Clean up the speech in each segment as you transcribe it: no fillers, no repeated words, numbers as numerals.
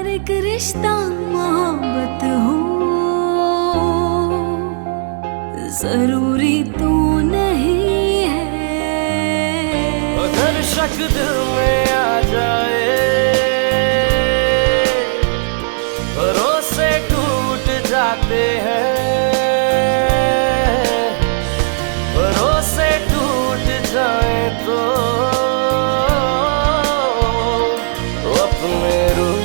अगर एक रिश्ता मोहब्बत हो, जरूरी तो नहीं है। अगर शक दिल में आ जाए, भरोसे टूट जाते हैं, भरोसे टूट जाए तो अपने रूठ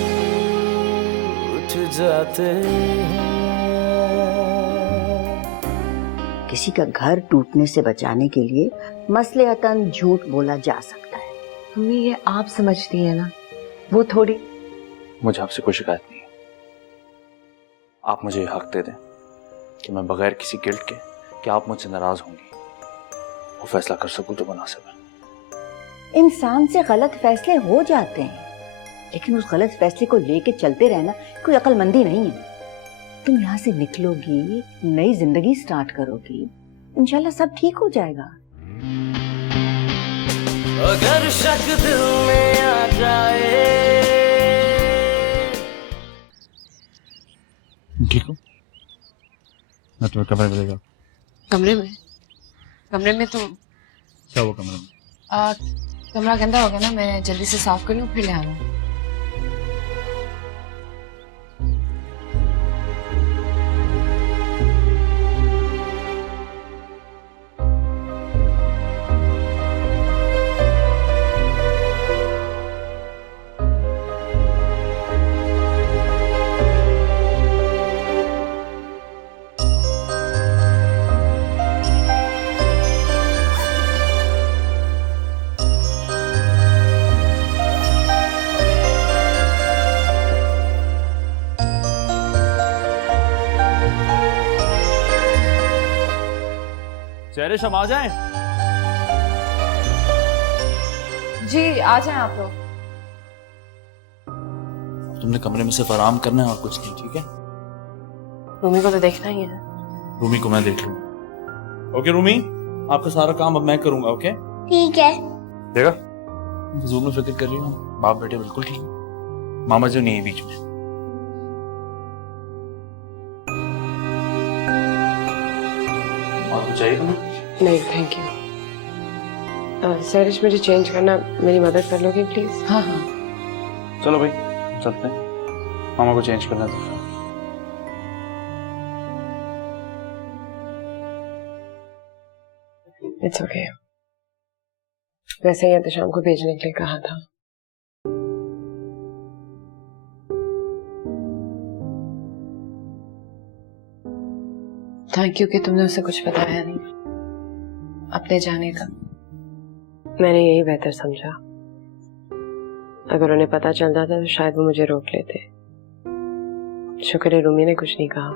जाते हैं। किसी का घर टूटने से बचाने के लिए मसलहतन झूठ बोला जा सकता है। मम्मी ये आप समझती हैं ना, वो थोड़ी। मुझे आपसे कोई शिकायत नहीं है। आप मुझे ये हक दे दें कि मैं बगैर किसी गिल्ट के कि आप मुझसे नाराज होंगी वो फैसला कर सकूं तो मुनासिब है। इंसान से गलत फैसले हो जाते हैं, लेकिन उस गलत फैसले को लेके चलते रहना कोई अक्लमंदी नहीं है। तुम यहाँ से निकलोगी, नई जिंदगी स्टार्ट करोगी, इंशाल्लाह सब ठीक हो जाएगा। अगर शक दिल में आ जाए। ठीक हो? मैं तुम्हें कमरे में लेगा। कमरे में? कमरे में तो क्या हुआ कमरे में? कमरा गंदा हो गया ना, मैं जल्दी से साफ कर लूं फिर ले आऊं। सहरिश हम आ जाएं? जी आ जाएं आप लोग। तुमने कमरे में सिर्फ आराम करना है और कुछ नहीं, ठीक है? रूमी को तो देखना ही है। रूमी को मैं देख लूंगा। ओके रूमी, आपका सारा काम अब मैं करूंगा। ओके ठीक है। देखा, फजूल में फिक्र कर रही हूँ। बाप बेटे बिल्कुल ठीक। मामा जी नहीं है बीच में। और कुछ चाहिए तुम्हें? नहीं थैंक यू। सैरिश मुझे चेंज करना, मेरी मदद कर लोगे प्लीज? हाँ हाँ चलो भाई चलते हैं, मामा को चेंज करना था। It's okay. वैसे ही तो शाम को भेजने के लिए कहा था। थैंक यू कि तुमने उसे कुछ बताया नहीं अपने जाने का। मैंने यही बेहतर समझा। अगर उन्हें पता चल जाता तो शायद वो मुझे रोक लेते। शुक्र है रूमी ने कुछ नहीं कहा।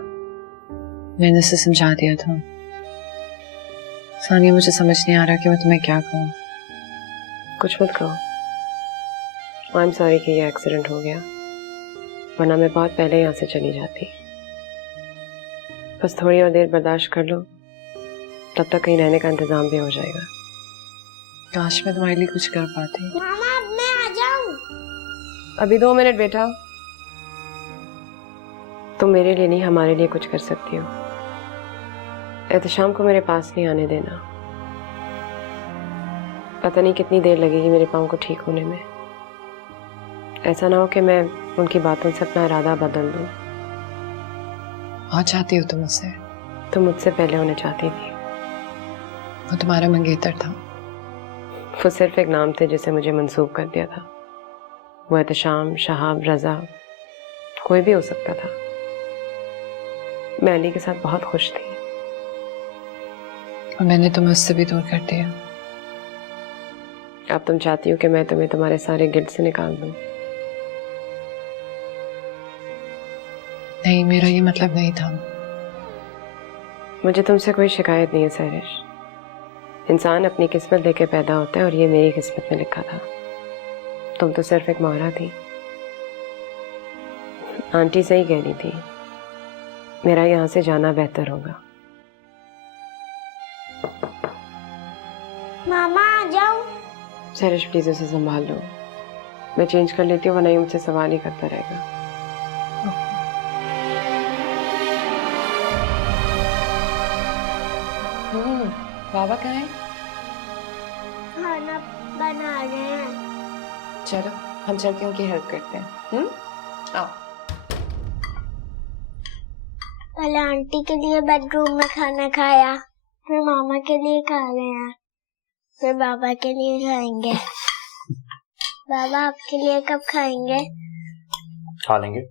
मैंने उसे समझा दिया था। सानिया मुझे समझ नहीं आ रहा कि मैं तुम्हें क्या कहूँ। कुछ मत कहो। आई एम सॉरी कि ये एक्सीडेंट हो गया, वरना मैं बहुत पहले यहाँ से चली जाती। बस थोड़ी और देर बर्दाश्त कर लो, तब तक कहीं रहने का इंतजाम भी हो जाएगा। काश मैं तुम्हारे लिए कुछ कर पाती। मामा अब मैं आ जाऊं? अभी 2 मिनट बेटा। तुम मेरे लिए नहीं हमारे लिए कुछ कर सकती हो। एहतशाम को मेरे पास नहीं आने देना। पता नहीं कितनी देर लगेगी मेरे पाँव को ठीक होने में। ऐसा ना हो कि मैं उनकी बातों से अपना इरादा बदल दूं। बहुत चाहती हो तुम उससे? तुम मुझसे पहले होने चाहती थी। वो तुम्हारा मंगेतर था। वो सिर्फ एक नाम थे जिसे मुझे मंसूब कर दिया था। वो एहतशाम, शहाब, रजा कोई भी हो सकता था। मैं अली के साथ बहुत खुश थी और मैंने तुम्हें उससे भी दूर कर दिया। अब तुम चाहती हो कि मैं तुम्हें तुम्हारे सारे गिल्ट से निकाल दूं। नहीं, मेरा ये मतलब नहीं था। मुझे तुमसे कोई शिकायत नहीं है सहरिश। इंसान अपनी किस्मत लेके पैदा होता है और ये मेरी किस्मत में लिखा था। तुम तो सिर्फ एक मोहरा थी। आंटी सही कह रही थी, मेरा यहाँ से जाना बेहतर होगा। मामा आ जाऊं? सहरिश प्लीज उसे संभाल लो। मैं चेंज कर लेती हूँ, वरना ये मुझसे सवाल ही करता रहेगा। बाबा कहाँ है? खाना बना रहे हैं। चलो हम चल के उनकी हेल्प करते हैं। आओ। पहले आंटी के लिए बेडरूम में खाना खाया, फिर मामा के लिए खा रहे हैं, फिर बाबा के लिए खाएंगे। बाबा आपके लिए कब खाएंगे? खा लेंगे।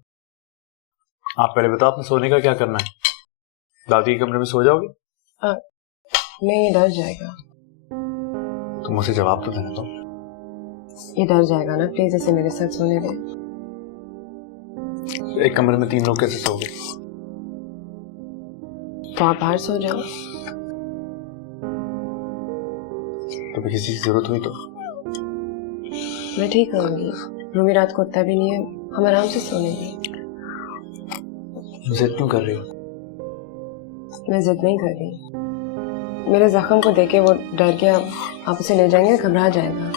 आप पहले बताओ आपने सोने का क्या करना है? दादी के कमरे में सो जाओगे? नहीं, ये डर जाएगा। तुम मुझसे जवाब तो देना। तो ये डर जाएगा ना, प्लीज इसे मेरे साथ सोने दे। एक कमरे में 3 लोग कैसे सोओगे? तो आप बाहर सो जाओ। तो किसी की जरूरत हुई तो? मैं ठीक रहूंगी, रूमी रात को उठता भी नहीं है, हम आराम से सो लेंगे। जिद क्यों कर रही हो? मैं जिद नहीं कर रही, मेरे जख्म को देखे वो डर के आप उसे ले जाएंगे, घबरा जाएगा।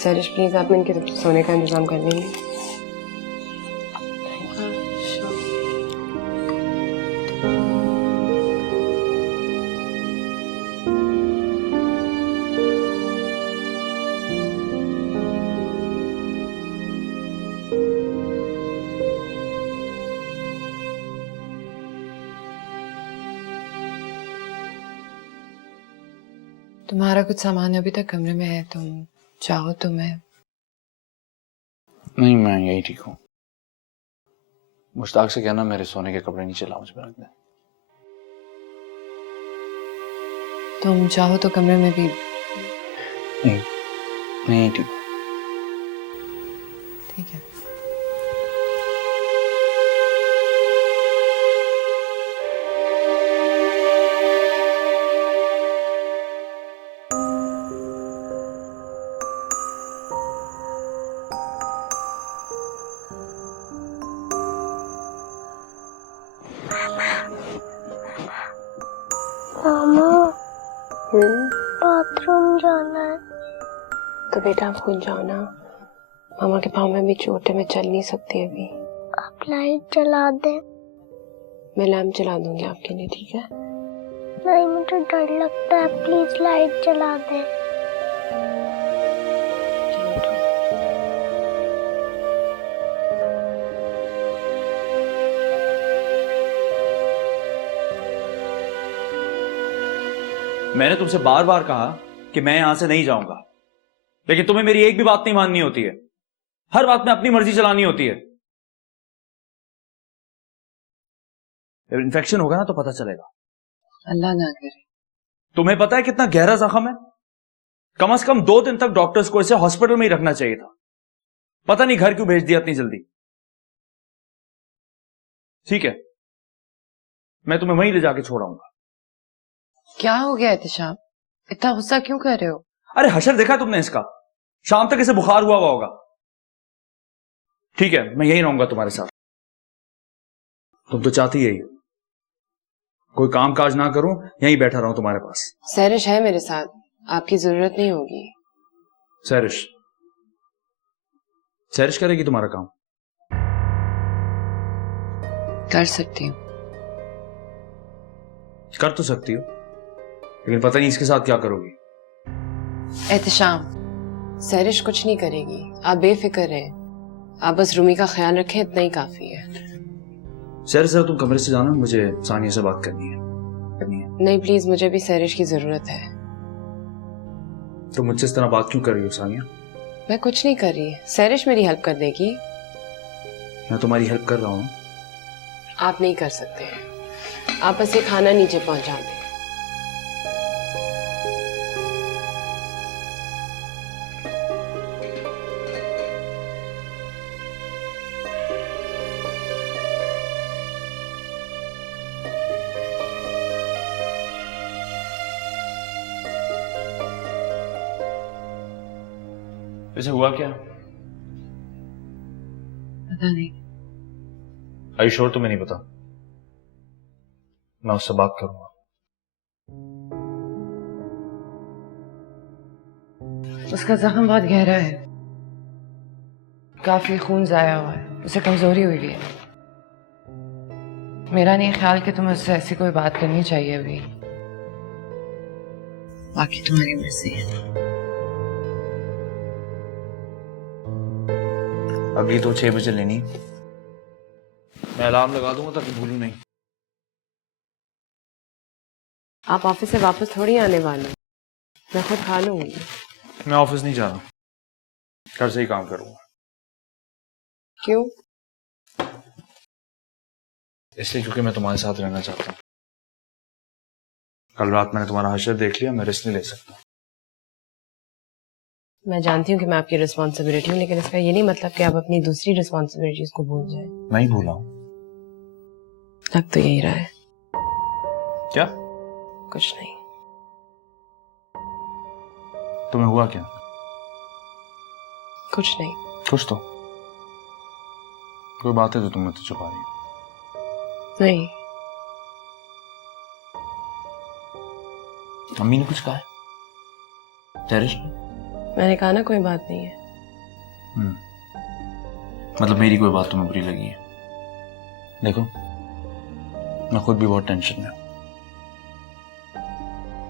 सरिश प्लीज आप इनके सोने का इंतजाम कर लेंगे। तुम्हारा कुछ सामान अभी तक कमरे में है, तुम चाहो तो मैं। नहीं, मैं यही ठीक हूँ। मुश्ताक से कहना मेरे सोने के कपड़े नीचे लाउंज में रख दे। तुम चाहो तो कमरे में भी। नहीं, मैं यही ठीक हूँ। ठीक है। मामा बाथरूम जाना है। तो बेटा आप खुद जाओ ना, मामा के पाँव में भी चोट है, मैं चल नहीं सकती अभी। आप लाइट जला दे। मैं लैम्प जला दूंगी आपके लिए, ठीक है? नहीं, मुझे डर लगता है, प्लीज लाइट जला दे। मैंने तुमसे बार बार कहा कि मैं यहां से नहीं जाऊंगा, लेकिन तुम्हें मेरी एक भी बात नहीं माननी होती है। हर बात में अपनी मर्जी चलानी होती है। जब इन्फेक्शन होगा ना तो पता चलेगा। अल्लाह ना करे। तुम्हें पता है कितना गहरा जख्म है? कम से कम 2 दिन तक डॉक्टर्स को इसे हॉस्पिटल में ही रखना चाहिए था। पता नहीं घर क्यों भेज दिया इतनी जल्दी। ठीक है, मैं तुम्हें वहीं ले जाके छोड़ाऊंगा। क्या हो गया एहतिशाम, इतना गुस्सा क्यों कर रहे हो? अरे हशर देखा तुमने इसका? शाम तक इसे बुखार हुआ होगा। ठीक है, मैं यहीं रहूंगा तुम्हारे साथ। तुम तो चाहती यही हो, कोई काम काज ना करूं, यहीं बैठा रहूं तुम्हारे पास। सरिश है मेरे साथ, आपकी जरूरत नहीं होगी। सरिश करेगी तुम्हारा काम? कर सकती हूँ। कर तो सकती हो, लेकिन पता नहीं इसके साथ क्या करोगी। एहतिशाम, सरिश कुछ नहीं करेगी, आप बेफिक्र रहें। आप बस रूमी का ख्याल रखें, इतना ही काफी है। सर तुम कमरे से जाना, मुझे सानिया से बात करनी है। नहीं प्लीज, मुझे भी सरिश की जरूरत है। तो मुझसे इस तरह बात क्यों कर रही हो सानिया? मैं कुछ नहीं कर रही, सरिश मेरी हेल्प कर देगी। मैं तुम्हारी हेल्प कर रहा हूँ। आप नहीं कर सकते, आप बस ये खाना नीचे पहुंचा दें। वैसे हुआ क्या? पता नहीं। आई श्योर तुम्हें नहीं पता? मैं उससे बात करूंगा। उसका जख्म बहुत गहरा है, काफी खून जाया हुआ है। उसे कमजोरी हुई है। मेरा नहीं ख्याल कि तुम्हें उससे ऐसी कोई बात करनी चाहिए अभी। बाकी तुम्हारी मर्जी है। अगली तो 6 बजे लेनी। मैं अलार्म लगा दूंगा ताकि भूलूं नहीं। आप ऑफिस से वापस थोड़ी आने वाले, मैं खुद खा लूंगी। मैं ऑफिस नहीं जा रहा, घर से ही काम करूंगा। क्यों? इसलिए क्योंकि मैं तुम्हारे साथ रहना चाहता हूँ। कल रात मैंने तुम्हारा हशर देख लिया, मैं रिस्क नहीं ले सकता। मैं जानती हूँ कि मैं आपकी रिस्पॉन्सिबिलिटी हूँ, लेकिन इसका ये नहीं मतलब कि आप अपनी दूसरी रिस्पॉन्सिबिलिटीज को भूल जाएं। नहीं भूला हूँ। लग तो यही रहा है। क्या? कुछ नहीं। तुम्हें हुआ क्या? कुछ नहीं। कुछ तो। कोई बात है जो तुम मुझसे छुपा रही हो? नहीं। अम्मी ने कुछ कहा है? चेरिश ने? मैंने कहा ना कोई बात नहीं है। मतलब मेरी कोई बात तुम्हें बुरी लगी है? देखो, मैं खुद भी बहुत टेंशन में हूं।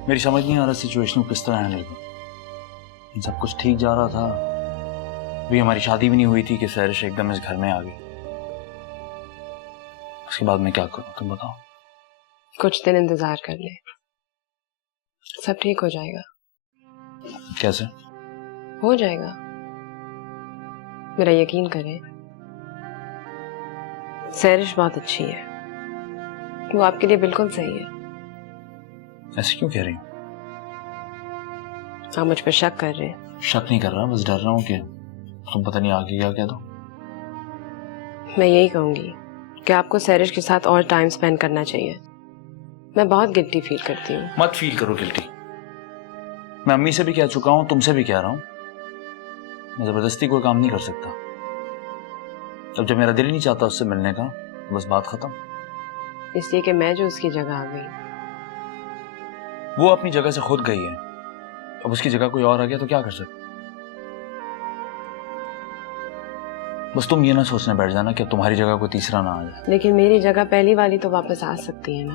मेरी समझ नहीं आ रहा सिचुएशन को किस तरह हैंडल करूं। सब कुछ ठीक जा रहा था, अभी हमारी शादी भी नहीं हुई थी कि सैरिश एकदम इस घर में आ गई। उसके बाद मैं क्या करूं, तुम बताओ। कुछ दिन इंतजार कर ले, सब ठीक हो जाएगा। कैसे? हो जाएगा, मेरा यकीन करें। सैरिश बहुत अच्छी है, वो आपके लिए बिल्कुल सही है। ऐसे क्यों कह रही हो? आप मुझ पर शक कर रहे हैं। शक नहीं कर रहा, बस डर रहा हूँ कि तुम पता नहीं आगे क्या कह दो। मैं यही कहूंगी कि आपको सैरिश के साथ और टाइम स्पेंड करना चाहिए। मैं बहुत गिल्टी फील करती हूँ। मत फील करो गिल्टी। मैं अम्मी से भी कह चुका हूँ, तुमसे भी कह रहा हूँ। मैं जबरदस्ती कोई काम नहीं कर सकता। अब जब मेरा दिल नहीं चाहता उससे मिलने का, तो बस बात खत्म। इसलिए कि मैं जो उसकी जगह आ गई। वो अपनी जगह से खुद गई है, अब उसकी जगह कोई और आ गया तो क्या कर सकते। बस तुम ये ना सोचने बैठ जाना कि तुम्हारी जगह कोई तीसरा ना आ जाए। लेकिन मेरी जगह पहली वाली तो वापस आ सकती है ना।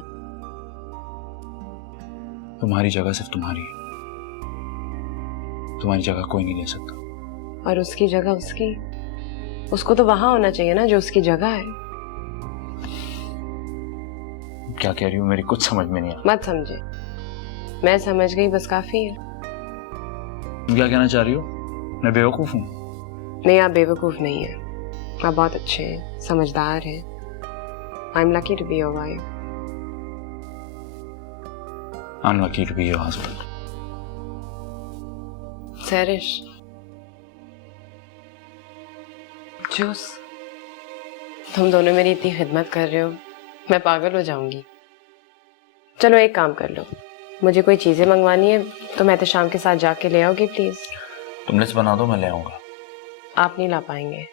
तुम्हारी जगह सिर्फ तुम्हारी है, तुम्हारी जगह कोई नहीं ले सकता। और उसकी जगह उसकी, उसको तो वहां होना चाहिए ना जो उसकी जगह है। क्या कह रही हो, मेरी कुछ समझ में नहीं आ। मत समझे, मैं समझ गई, बस काफी है। तुम क्या कहना चाह रही हो? मैं बेवकूफ हूँ? नहीं, आप बेवकूफ नहीं है, आप बहुत अच्छे हैं, समझदार हैं। I am lucky to be your wife. I am lucky to be your husband. सैरिश, जूस। तुम दोनों मेरी इतनी खिदमत कर रहे हो, मैं पागल हो जाऊंगी। चलो एक काम कर लो, मुझे कोई चीजें मंगवानी है तो मैं तो शाम के साथ जाके ले आओगी प्लीज। तुम लिस्ट बना दो, मैं ले आऊंगा। आप नहीं ला पाएंगे।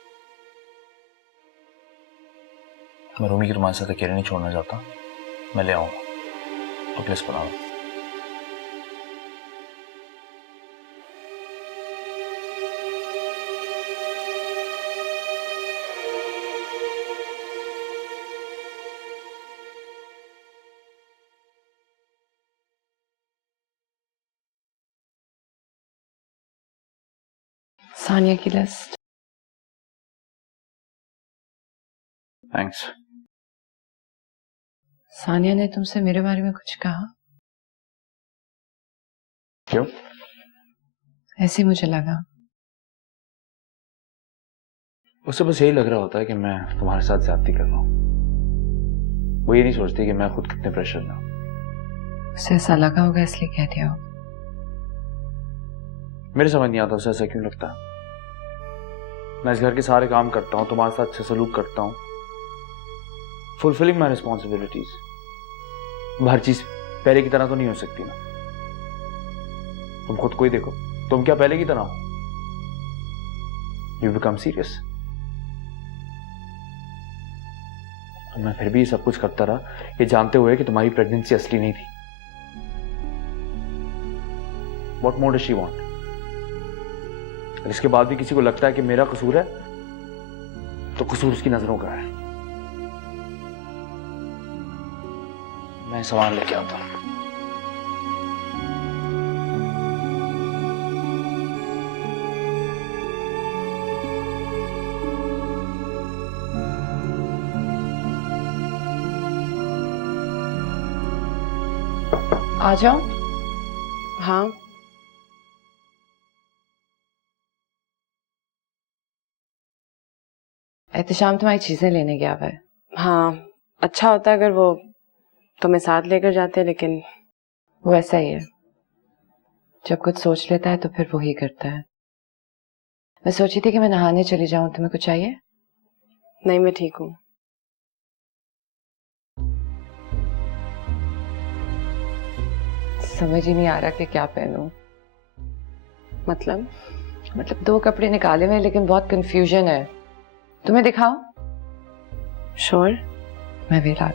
मैं रूमी की तुम्हारे साथ अकेले नहीं छोड़ना चाहता, मैं ले आऊंगा। तो लिस्ट बना दो। सानिया की लिस्ट। थैंक्स। सानिया ने तुमसे मेरे बारे में कुछ कहा? क्यों? ऐसे मुझे लगा। उससे बस यही लग रहा होता है कि मैं तुम्हारे साथ ज्यादती कर रहा हूँ। वो ये नहीं सोचती कि मैं खुद कितने प्रेशर में हूँ। उसे ऐसा लगा होगा इसलिए कह दिया होगा। मेरे समझ नहीं आता उसे ऐसा क्यों लगता है। मैं इस घर के सारे काम करता हूँ, तुम्हारे साथ अच्छे सलूक करता हूँ, फुलफिलिंग माई रिस्पॉन्सिबिलिटीज। हर चीज पहले की तरह तो नहीं हो सकती ना। तुम खुद को ही देखो, तुम क्या पहले की तरह हो? You become serious. मैं फिर भी सब कुछ करता रहा, ये जानते हुए कि तुम्हारी प्रेगनेंसी असली नहीं थी। What more does she want? इसके बाद भी किसी को लगता है कि मेरा कसूर है, तो कसूर उसकी नजरों का है। मैं सामान लेके आता हूं। आ जाओ। हाँ, एहतशाम तुम्हारी चीजें लेने गया हुआ है। हाँ, अच्छा होता अगर वो तुम्हें साथ लेकर जाते, लेकिन वो ऐसा ही है, जब कुछ सोच लेता है तो फिर वो ही करता है। मैं सोची थी कि मैं नहाने चली जाऊं, तुम्हें कुछ चाहिए? नहीं, मैं ठीक हूँ। समझ ही नहीं आ रहा कि क्या पहनूं। मतलब? मतलब 2 कपड़े निकाले हुए हैं, लेकिन बहुत कंफ्यूजन है। तुम्हें दिखाऊं? श्योर। मैं भी ला।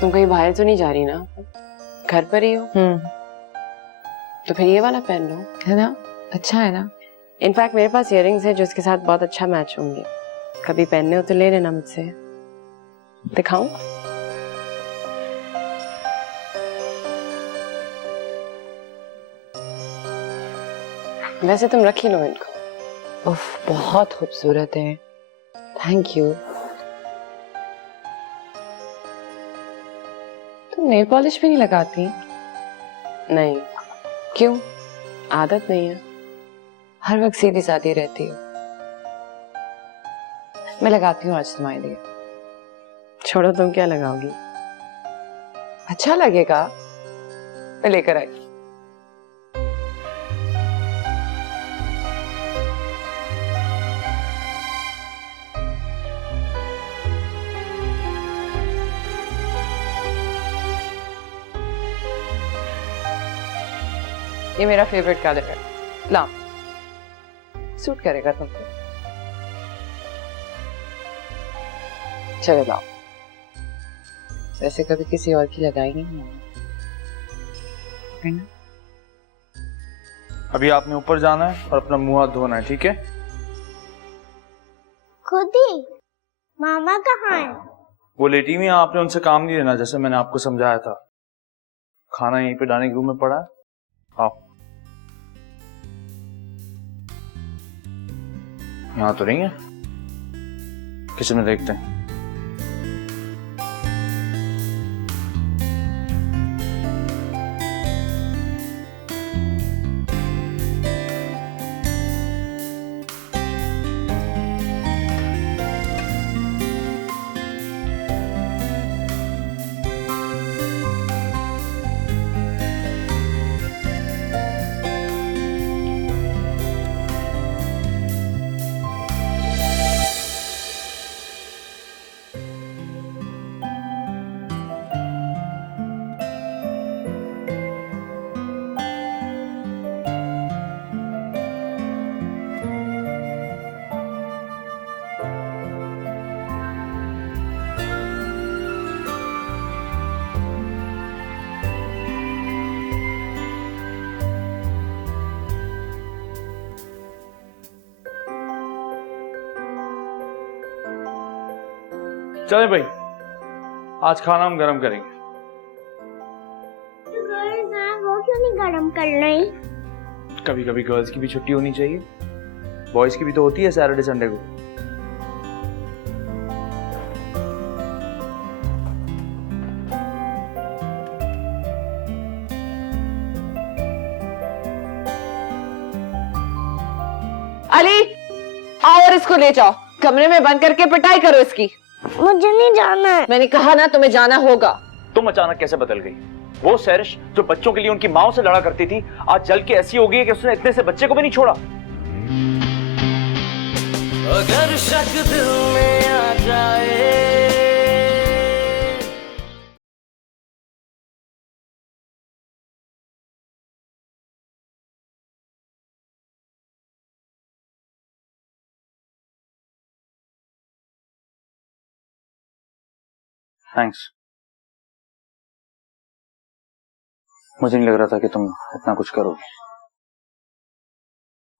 तुम कहीं बाहर तो नहीं जा रही ना? घर पर ही हो? तो फिर ये वाला पहन लो। है ना, अच्छा है ना? इनफैक्ट मेरे पास इयररिंग्स है जो इसके साथ बहुत अच्छा मैच होंगे। कभी पहनने हो तो ले लेना मुझसे। दिखाऊं? वैसे तुम रख ही लो इनको। उफ, बहुत खूबसूरत है। Thank you. तुम नेल पॉलिश भी नहीं लगाती? नहीं। क्यों? आदत नहीं है। हर वक्त सीधी सादी रहती हो। मैं लगाती हूँ आज तुम्हारे लिए। छोड़ो, तुम क्या लगाओगी? अच्छा लगेगा, मैं लेकर आई। ये मेरा फेवरेट कलर है। ला, सूट करेगा तुमको। चलो लाओ। वैसे कभी किसी और की लगाई नहीं है ना? अभी आपने ऊपर जाना है और अपना मुंह हाथ धोना है, ठीक है? खुद ही? मामा कहाँ है? वो लेटी हुई हैं, आपने उनसे काम नहीं लेना, जैसे मैंने आपको समझाया था। खाना यहीं पे डाइनिंग रूम में पड़ा है, आओ। यहाँ तो नहीं है, किचन में देखते हैं। चले भाई, आज खाना हम गरम करेंगे। तो गर्ल्स हैं, वो क्यों नहीं गरम कर रही? कभी कभी गर्ल्स की भी छुट्टी होनी चाहिए, बॉयज की भी तो होती है सैटरडे संडे को। अली, आओ और इसको ले जाओ, कमरे में बंद करके पिटाई करो इसकी। मुझे नहीं जाना है। मैंने कहा ना, तुम्हें जाना होगा। तुम अचानक कैसे बदल गई? वो सैरिश जो बच्चों के लिए उनकी माओ से लड़ा करती थी, आज जल के ऐसी हो गई है कि उसने इतने से बच्चे को भी नहीं छोड़ा। अगर शक दिल में आ जाए थैंक्स। मुझे नहीं लग रहा था कि तुम इतना कुछ करोगे।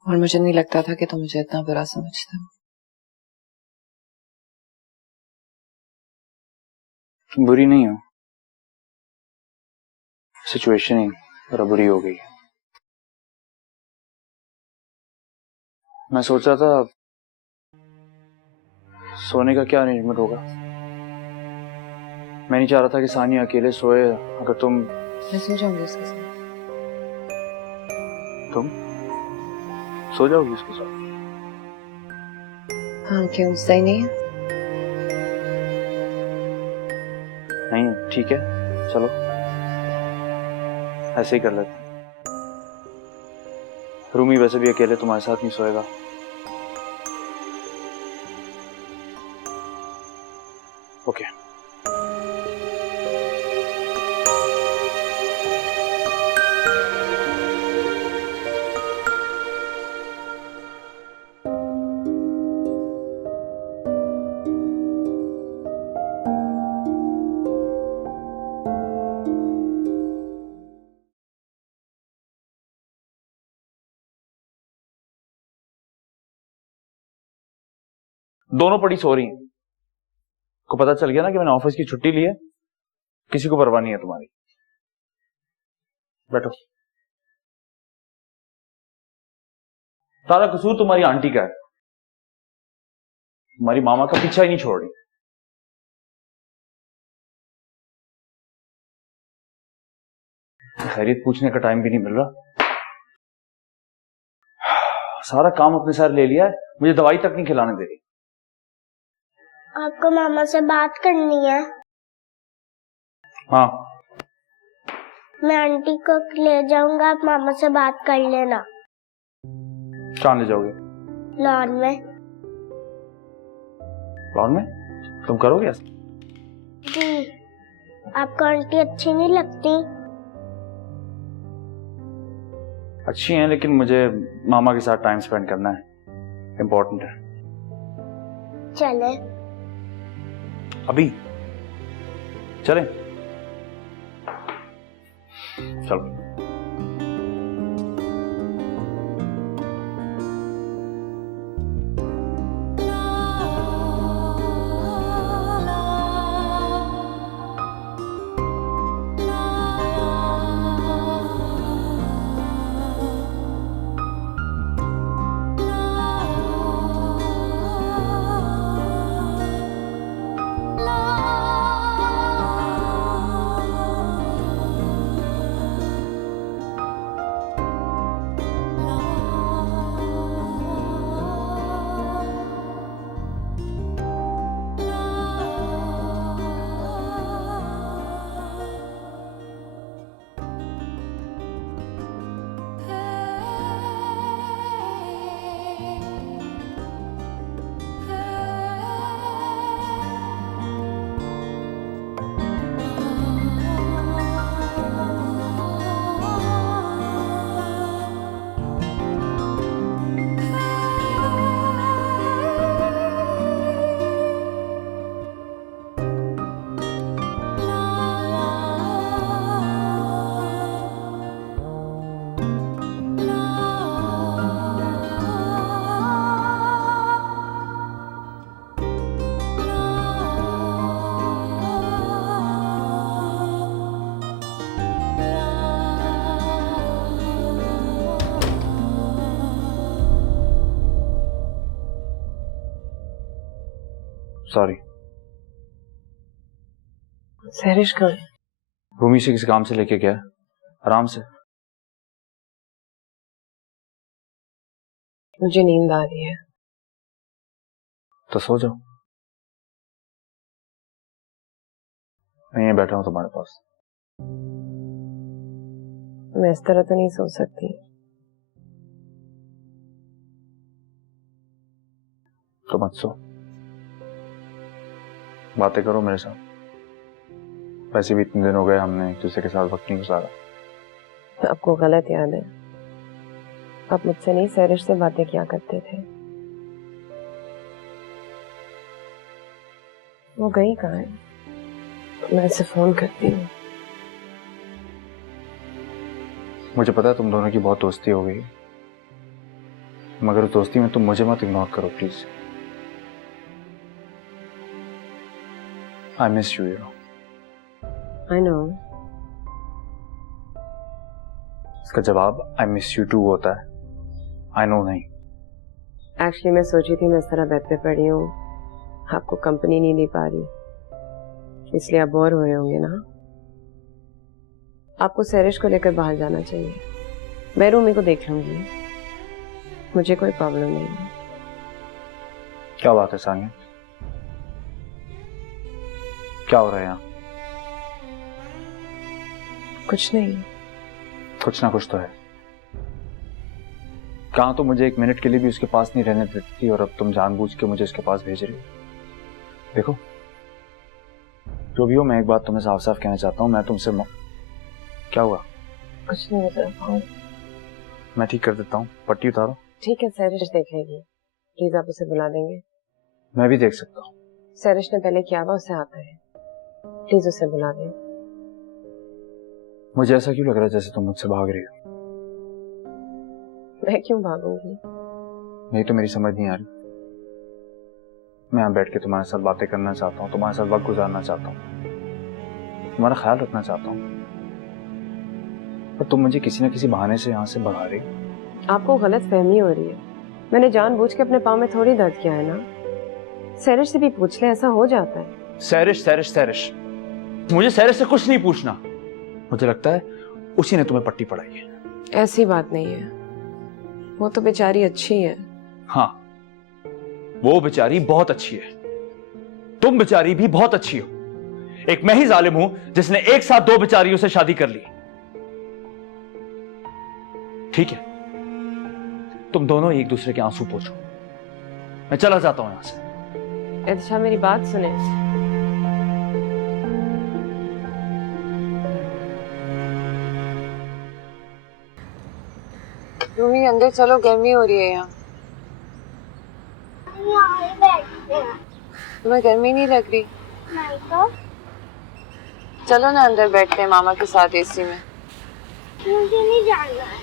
और मुझे नहीं लगता था कि तुम मुझे इतना बुरा समझते हो। तुम बुरी नहीं हो, सिचुएशन ही जरा बुरी हो गई है। मैं सोच रहा था सोने का क्या अरेंजमेंट होगा। मैं नहीं चाह रहा था कि सानिया अकेले सोए। अगर तुम मैं सो जाऊंगी उसके साथ। तुम सो जाओगी उसके साथ? हाँ, क्यों सही नहीं है? नहीं, ठीक है, चलो ऐसे ही कर लेते हैं। रूमी वैसे भी अकेले तुम्हारे साथ नहीं सोएगा। ओके। दोनों पड़ी सो रही हैं। को पता चल गया ना कि मैंने ऑफिस की छुट्टी ली है। किसी को परवाह नहीं है तुम्हारी। बैठो। सारा कसूर तुम्हारी आंटी का है। तुम्हारी मामा का पीछा ही नहीं छोड़ रही। खैरियत पूछने का टाइम भी नहीं मिल रहा। सारा काम अपने सर ले लिया है, मुझे दवाई तक नहीं खिलाने दे रही। आपको मामा से बात करनी है? हाँ। मैं आंटी को ले जाऊंगा, आप मामा से बात कर लेना। कहाँ ले जाओगे? लॉन में। लॉन में? तुम करोगे ऐसा? जी। आपको आंटी अच्छी नहीं लगती? अच्छी हैं, लेकिन मुझे मामा के साथ टाइम स्पेंड करना है, इम्पोर्टेंट है। चले। अभी चलें? चलो। सॉरी। सहरिश कहाँ है? भूमि से किसी काम से लेके गया, आराम से। मुझे नींद आ रही है। तो सो जाओ। मैं यहीं बैठा हूं तुम्हारे पास। मैं इस तरह तो नहीं सो सकती। तो मत सो, बातें करो मेरे साथ। वैसे भी इतने दिन हो गए हमने एक दूसरे के साथ वक्त नहीं गुजारा। आपको गलत याद है, आप मुझसे नहीं सहरिश से बातें किया करते थे। वो गई कहाँ है? मैं इसे फोन करती हूँ। मुझे पता है तुम दोनों की बहुत दोस्ती हो गई, मगर उस दोस्ती में तुम मुझे मत इग्नोर करो please. I miss you, I know. इसका जवाब आई मिस यू टू होता है, आई नो नहीं। एक्चुअली मैं सोची थी मैं इस तरह बेड पे पड़ी हूँ, आपको कंपनी नहीं दे पा रही, इसलिए आप बोर हो रहे होंगे ना। आपको सैरिश को लेकर बाहर जाना चाहिए, मैं रूमी को देख लूंगी, मुझे कोई प्रॉब्लम नहीं है। क्या बात है सानिया, क्या हो रहा है यहाँ? कुछ नहीं। कुछ ना कुछ तो है। कहाँ तो मुझे एक मिनट के लिए भी उसके पास नहीं रहने देती थी, और अब तुम जानबूझ के मुझे उसके पास भेज रही हो। देखो जो भी हो, मैं एक बात तुम्हें साफ साफ कहना चाहता हूँ, मैं तुमसे क्या हुआ? कुछ नहीं होता। मैं ठीक कर देता हूँ, पट्टी उतारो। ठीक है, सैरिश देखेगी, प्लीज आप उसे बुला देंगे? मैं भी देख सकता हूँ। सैरिश ने पहले किया हुआ उसे आता है, प्लीज उसे बुला दें। मुझे ऐसा क्यों लग रहा है जैसे तुम मुझसे भाग रही हो? मैं क्यों भागूंगी? नहीं तो मेरी समझ नहीं आ रही। मैं यहाँ बैठ के तुम्हारे साथ बातें करना चाहता हूँ, तुम्हारे साथ वक्त गुजारना चाहता हूँ, तुम्हारा ख्याल रखना चाहता हूँ, पर तुम मुझे किसी न किसी बहाने से यहाँ से भगा रही हो। आपको गलत फहमी हो रही है, मैंने जानबूझ के अपने पाँव में थोड़ी दर्द किया है ना। सैरिश से भी पूछ ले, ऐसा हो जाता है। सैरिश सैरिश सैरिश, मुझे सैरिश से कुछ नहीं पूछना। मुझे लगता है उसी ने तुम्हें पट्टी पढ़ाई है। ऐसी बात नहीं है, वो तो बेचारी अच्छी है। हाँ, वो बेचारी बहुत अच्छी है, तुम बेचारी भी बहुत अच्छी हो। एक मैं ही जालिम हूं जिसने एक साथ दो बेचारियों से शादी कर ली। ठीक है, तुम दोनों एक दूसरे के आंसू पोंछो, मैं चला जाता हूं यहां से। अच्छा मेरी बात सुने, रूमी अंदर चलो, गर्मी हो रही है यहाँ। यहाँ बैठते हैं। तुम्हें गर्मी नहीं लग रही? नहीं तो चलो ना अंदर बैठते हैं मामा के साथ एसी में। मुझे नहीं जाना है,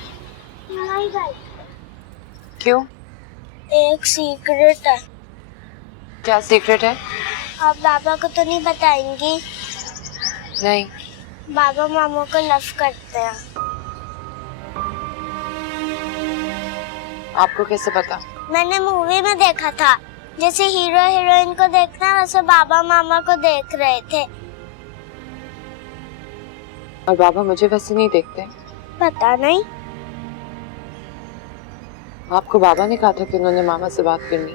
यहाँ ही बैठते। क्यों? एक सीक्रेट है। क्या सीक्रेट है? आप बाबा को तो नहीं बताएंगी? नहीं। बाबा मामा को लव करते हैं। आपको कैसे पता? मैंने मूवी में देखा था, जैसे हीरो हीरोइन को देखना वैसे बाबा मामा को देख रहे थे। और बाबा मुझे वैसे नहीं देखते? पता नहीं। आपको बाबा ने कहा था कि उन्होंने मामा से बात करनी?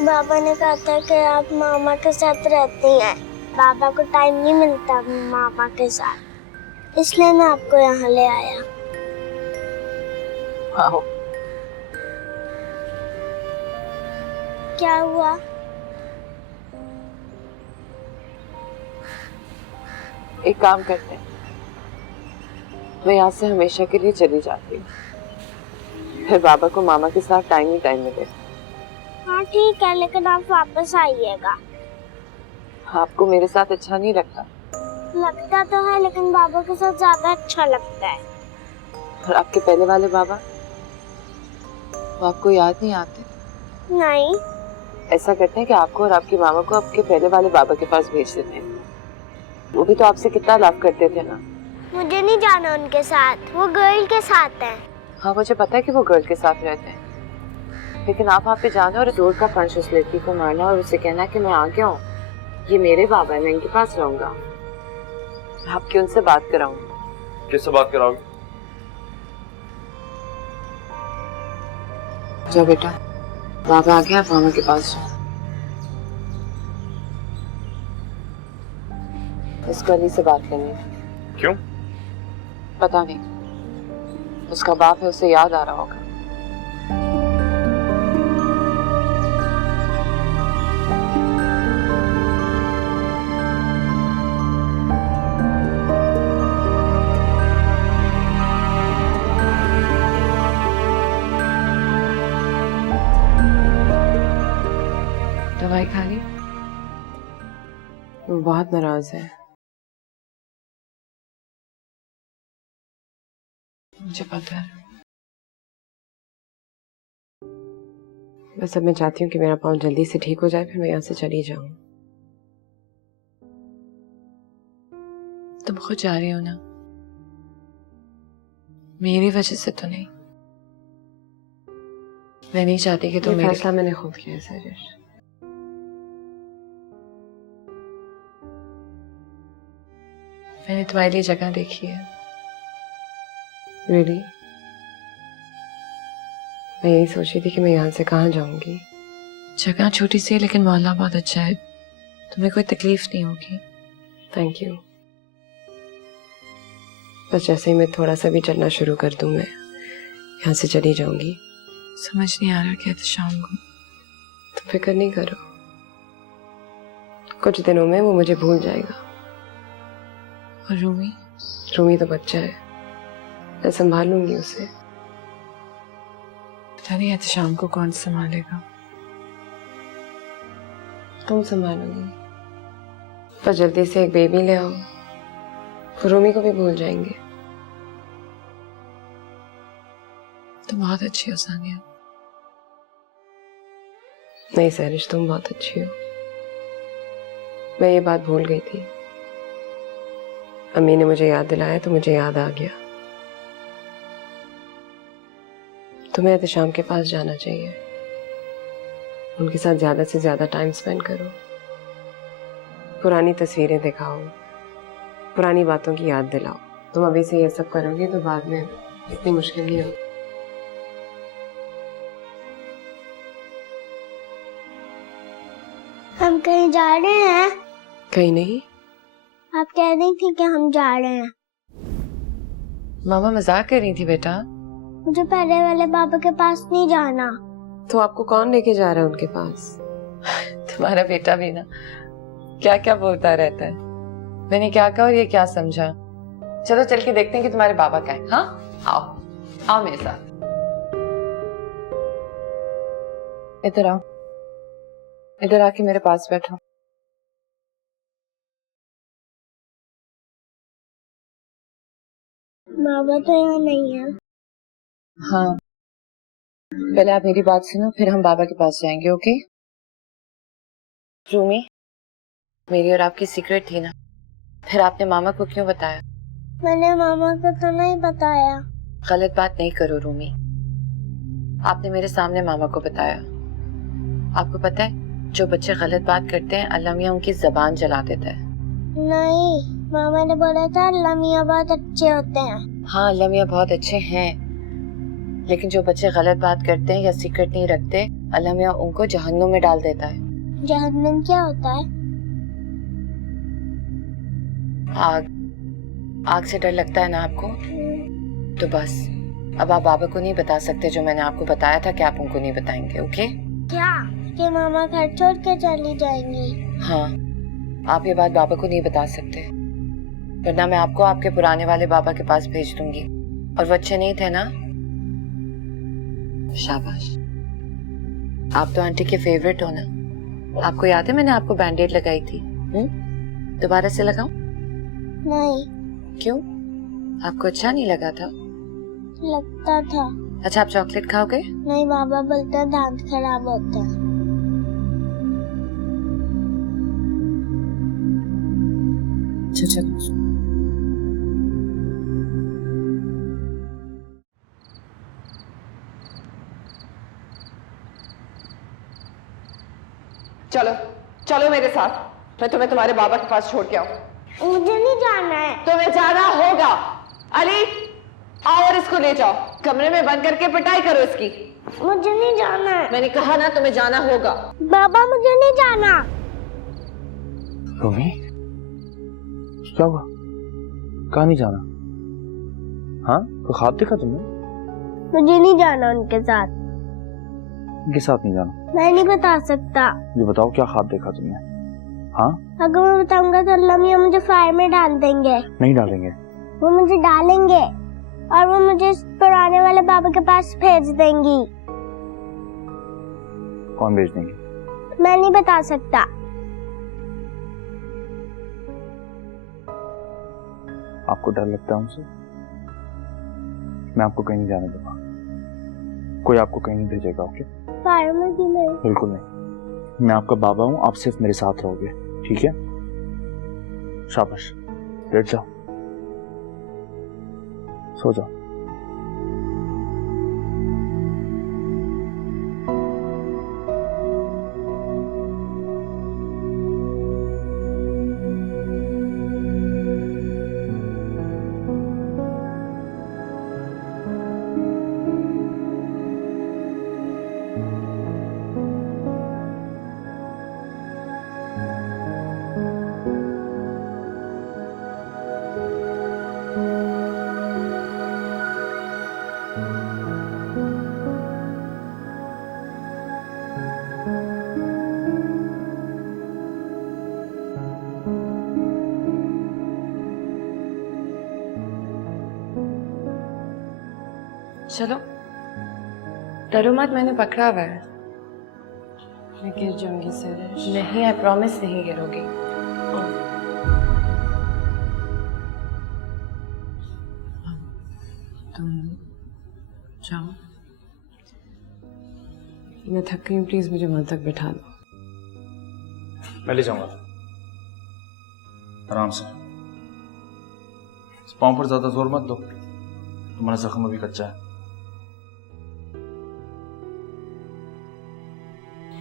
बाबा ने कहा था कि आप मामा के साथ रहती हैं, बाबा को टाइम नहीं मिलता मामा के साथ, इसलिए मैं आपको यहाँ ले आया। आओ। क्या हुआ? एक काम करते हैं, मैं यहाँ से हमेशा के लिए चली जाती हूँ, फिर बाबा को मामा के साथ टाइम ही टाइम मिलेगा। हाँ ठीक है, लेकिन आप वापस आइएगा। आपको मेरे साथ अच्छा नहीं लगता? लगता तो है, लेकिन बाबा के साथ ज्यादा अच्छा लगता है। और आपके पहले वाले बाबा, वो आपको याद नहीं आते? नहीं। ऐसा करते हैं कि आपको और आपकी मामा को आपके पहले वाले बाबा के पास भेज देते हैं, वो भी तो आपसे कितना लव करते थे ना। मुझे नहीं जाना उनके साथ, वो गर्ल के साथ है। हाँ मुझे पता है कि वो गर्ल के साथ रहते हैं, लेकिन आप वहाँ पे जाना और जोर का पंच उस लड़की को मारना और उसे कहना कि मैं आ गया हूँ, ये मेरे बाबा है, मैं इनके पास रहूंगा। आपकी उनसे बात कराऊंगी। किससे बात कराओगे? जाओ बेटा, बाबा आ गया, आप मामा के पास जाओ। इसको अली से बात करनी है। क्यों? पता नहीं, उसका बाप है, उसे याद आ रहा होगा। दवाई खा ली? वो बहुत नाराज है। मुझे पता है। बस अब मैं चाहती हूँ कि मेरा पाँव जल्दी से ठीक हो जाए, फिर मैं यहाँ से चली जाऊँ। तुम खुद जा रही हो ना, मेरी वजह से तो नहीं। मैं नहीं चाहती कि तुम ये फैसला मैंने खुद किया है सरिश। मैंने तुम्हारे लिए जगह देखी है। रियली? मैं यही सोच रही थी कि मैं यहाँ से कहाँ जाऊंगी। जगह छोटी सी है लेकिन मोहल्ला बहुत अच्छा है, तुम्हें कोई तकलीफ नहीं होगी। Thank you. बस जैसे ही मैं थोड़ा सा भी चलना शुरू कर दूं, मैं यहाँ से चली जाऊंगी। समझ नहीं आ रहा क्या था शाम को। तुम फिक्र नहीं करो, कुछ दिनों में वो मुझे भूल जाएगा। और रूमी? रूमी तो बच्चा है, मैं संभाल लूंगी उसे। पता नहीं तो शाम को कौन संभालेगा। तुम संभालोगी। पर जल्दी से एक बेबी ले आओ, फिर रूमी को भी भूल जाएंगे। तुम बहुत अच्छी हो सानिया। नहीं सरिश, तुम बहुत अच्छी हो। मैं ये बात भूल गई थी, अम्मी ने मुझे याद दिलाया तो मुझे याद आ गया। तुम्हें एहतशाम के पास जाना चाहिए, उनके साथ ज्यादा से ज्यादा टाइम स्पेंड करो, पुरानी तस्वीरें दिखाओ, पुरानी बातों की याद दिलाओ। तुम अभी से ये सब करोगे तो बाद में इतनी मुश्किल नहीं होगी। हम कहीं जा रहे हैं? कहीं नहीं। आप कह रही थी कि हम जा रहे हैं। मामा मजाक कर रही थी बेटा। मुझे पहले वाले बाबा के पास नहीं जाना। तो आपको कौन लेके जा रहा है उनके पास? तुम्हारा बेटा भी ना क्या क्या बोलता रहता है। मैंने क्या कहा और ये क्या समझा। चलो चल के देखते हैं कि तुम्हारे बाबा क्या है। हाँ आओ आओ मेरे साथ। इधर आओ, इधर आके मेरे पास बैठो। बाबा तो यहाँ नहीं है। हाँ पहले आप मेरी बात सुनो, फिर हम बाबा के पास जाएंगे। ओके? रूमी, मेरी और आपकी सीक्रेट थी ना, फिर आपने मामा को क्यों बताया? मैंने मामा को तो नहीं बताया। गलत बात नहीं करो रूमी, आपने मेरे सामने मामा को बताया। आपको पता है जो बच्चे गलत बात करते हैं अल्लाह मियां उनकी जबान जला देता है। नहीं, मामा ने बोला था अल्लाह मियां बहुत अच्छे होते हैं। हाँ अल्लाह मियां बहुत अच्छे हैं, लेकिन जो बच्चे गलत बात करते हैं या सीक्रेट नहीं रखते अल्लाह मियां उनको जहन्नुम में डाल देता है। जहन्नुम क्या होता है? आग। आग से डर लगता है ना आपको? तो बस अब आप बाबा को नहीं बता सकते जो मैंने आपको बताया था कि आप उनको नहीं बताएंगे। ओके? क्या कि मामा घर छोड़ के चली जाएंगी? हाँ आप ये बात बाबा को नहीं बता सकते, वरना मैं आपको आपके पुराने वाले बाबा के पास भेज दूंगी। और वो अच्छे नहीं थे ना? शाबाश, आप तो आंटी के फेवरेट हो ना। आपको याद है मैंने आपको बैंडेड लगाई थी? दोबारा से लगाऊं? नहीं। क्यों? आपको अच्छा नहीं लगा था? लगता था। अच्छा आप चॉकलेट खाओगे? नहीं, बाबा बोलते हैं दांत खराब होते हैं। चलो चलो चलो मेरे साथ, मैं तुम्हें तुम्हारे बाबा के पास छोड़ के आऊं। मुझे नहीं जाना है। तुम्हें जाना होगा। अली आओ और इसको ले जाओ, कमरे में बंद करके पिटाई करो इसकी। मुझे नहीं जाना है। मैंने कहा ना तुम्हें जाना होगा। बाबा मुझे नहीं जाना। रूमी क्या हुआ? कहाँ नहीं जाना? हाँ तो ख्वाब देखा तुमने? मुझे नहीं जाना उनके साथ। उनके साथ नहीं जाना? मैं नहीं बता सकता। ये बताओ क्या ख्वाब देखा तुमने? हाँ अगर मैं बताऊंगा तो अल्लाह मियां मुझे फायर में डाल देंगे। नहीं डालेंगे। वो मुझे डालेंगे और वो मुझे पुराने वाले बाबा के पास भेज देंगी। कौन भेज देंगे? मैं नहीं बता सकता। आपको डर लगता है उनसे? मैं आपको कहीं नहीं जाने दूंगा, कोई आपको कहीं नहीं भेजेगा। ओके? फायर में भी नहीं। बिल्कुल नहीं, मैं आपका बाबा हूं, आप सिर्फ मेरे साथ रहोगे, ठीक है? शाबाश, लेट जाओ, सो जाओ। चलो, डरो मत, मैंने पकड़ा हुआ है। मैं गिर जाऊंगी सरिश। नहीं, आई प्रॉमिस नहीं गिरोगी। तुम जाओ, मैं थक गई हूँ, प्लीज मुझे वहां तक बैठा दो। मैं ले जाऊंगा, आराम से। इस पाँव पर ज्यादा जोर मत दो, तुम्हारा जख्म अभी कच्चा है।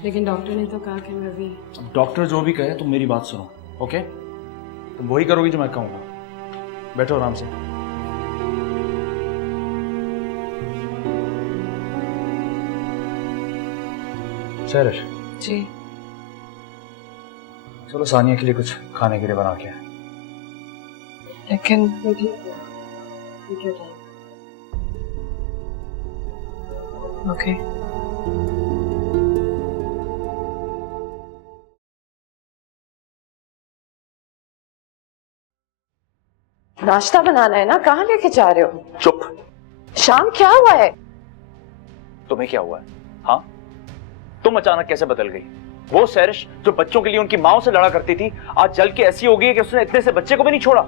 लेकिन डॉक्टर ने तो कहा कि मैं अभी। अब डॉक्टर जो भी कहे तुम मेरी बात सुनो, ओके? तुम वही करोगी जो मैं कहूंगा। बैठो आराम से। सरिश, जी। चलो सानिया के लिए कुछ खाने के लिए बना के आए। लेकिन ओके। नाश्ता बनाना है ना, कहाँ लेके जा रहे हो? चुप। शाम, क्या हुआ है? तुम्हें क्या हुआ है? हाँ, तुम अचानक कैसे बदल गई? वो सरिश जो बच्चों के लिए उनकी माओ से लड़ा करती थी, आज जल के ऐसी हो गई है कि उसने इतने से बच्चे को भी नहीं छोड़ा।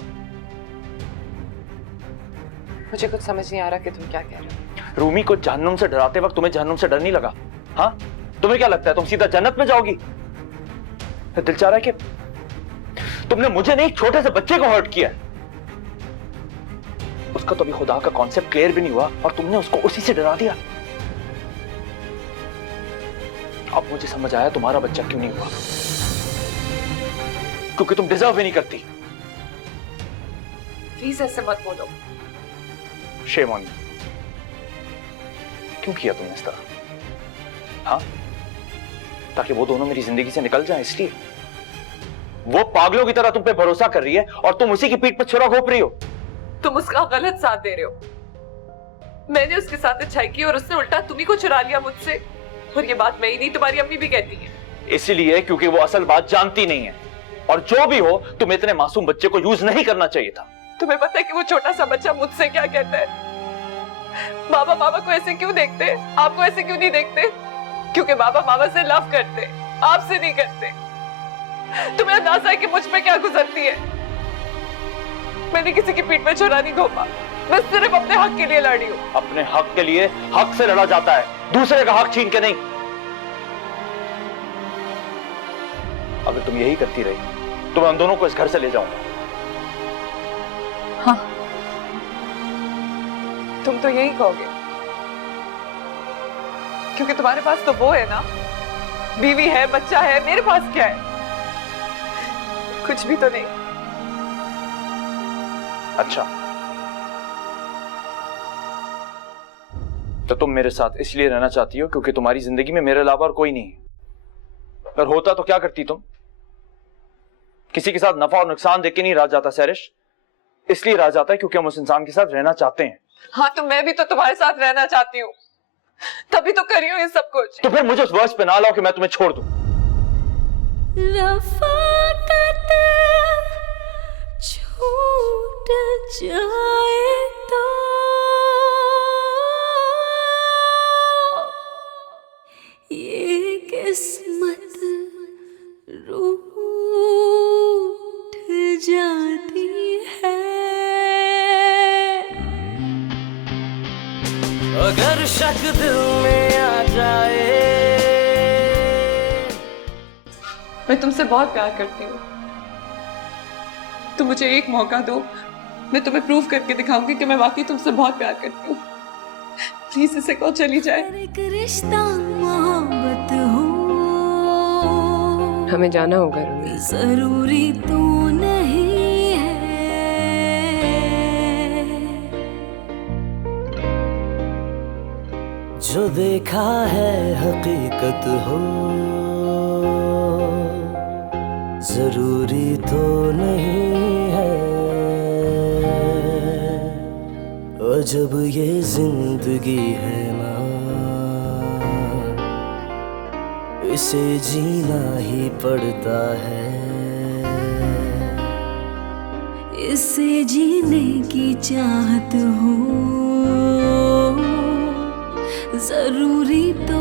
मुझे कुछ समझ नहीं आ रहा कि तुम क्या कह रहे हो। रूमी को जहन्नुम से डराते वक्त तुम्हें जहन्नुम से डर नहीं लगा? हाँ, तुम्हें क्या लगता है तुम सीधा जन्नत में जाओगी? दिल चाह रहा है कि तुमने मुझे नहीं, एक छोटे से बच्चे को हर्ट किया। उसका तो अभी खुदा का कॉन्सेप्ट क्लियर भी नहीं हुआ और तुमने उसको उसी से डरा दिया। अब मुझे समझ आया तुम्हारा बच्चा क्यों नहीं हुआ, क्योंकि तुम डिजर्व भी नहीं करती। प्लीज ऐसे मत बोलो। Shame on you. क्यों किया तुमने इस तरह? हाँ, ताकि वो दोनों मेरी जिंदगी से निकल जाएं, इसलिए? वो पागलों की तरह तुम पे भरोसा कर रही है और तुम उसी की पीठ पर छुरा घोंप रही हो। तुम उसका गलत साथ दे रहे हो। मैंने उसके साथ अच्छाई की और उसने उल्टा तुम्ही को चुरा लिया मुझसे। और ये बात मैं ही नहीं, तुम्हारी अम्मी भी कहती है। इसीलिए क्योंकि वो असल बात जानती नहीं है। और जो भी हो, तुम्हें इतने मासूम बच्चे को यूज नहीं करना चाहिए था। तुम्हें पता है कि वो छोटा सा बच्चा मुझसे क्या कहता है? बाबा मामा को ऐसे क्यों देखते, आपको ऐसे क्यों नहीं देखते? क्योंकि बाबा मामा से लव करते, आपसे नहीं करते। तुम्हें अंदाजा है कि मुझ पे क्या गुजरती है? मैंने किसी की पीठ पे छुरा नहीं घोंपा, मैं सिर्फ अपने हक के लिए लड़ी हूँ। अपने हक के लिए हक से लड़ा जाता है, दूसरे का हक छीन के नहीं। अगर तुम यही करती रही तो मैं उन दोनों को इस घर से ले जाऊंगा। हाँ, तुम तो यही कहोगे, क्योंकि तुम्हारे पास तो वो है ना, बीवी है, बच्चा है। मेरे पास क्या है? कुछ भी तो नहीं। अच्छा, तो तुम मेरे साथ इसलिए रहना चाहती हो क्योंकि तुम्हारी जिंदगी में मेरे अलावा और कोई नहीं है। अगर होता तो क्या करती तुम? किसी के साथ नफा और नुकसान देख के नहीं रह जाता सरिश, इसलिए रह जाता है क्योंकि हम उस इंसान के साथ रहना चाहते हैं। हाँ, तो मैं भी तो तुम्हारे साथ रहना चाहती हूँ, तभी तो करी हूँ ये सब कुछ। तो फिर मुझे उस वर्ष पे ना लाओ कि मैं तुम्हें छोड़ दूं। रफ़ाक़त छूट जाए तो ये किस्मत रूठ जाती है। शक दिल में आ जाए। मैं तुमसे बहुत प्यार करती हूँ। तुम मुझे एक मौका दो, मैं तुम्हें प्रूव करके दिखाऊंगी कि मैं वाकई तुमसे बहुत प्यार करती हूँ। प्लीज इसे कहो चली जाए। एक रिश्ता मोहब्बत हो, हमें जाना होगा रूमी। जरूरी तो नहीं है। जो देखा है हकीकत हो, जरूरी तो नहीं है। और जब ये जिंदगी है ना, इसे जीना ही पड़ता है। इसे जीने की चाहत हो, जरूरी तो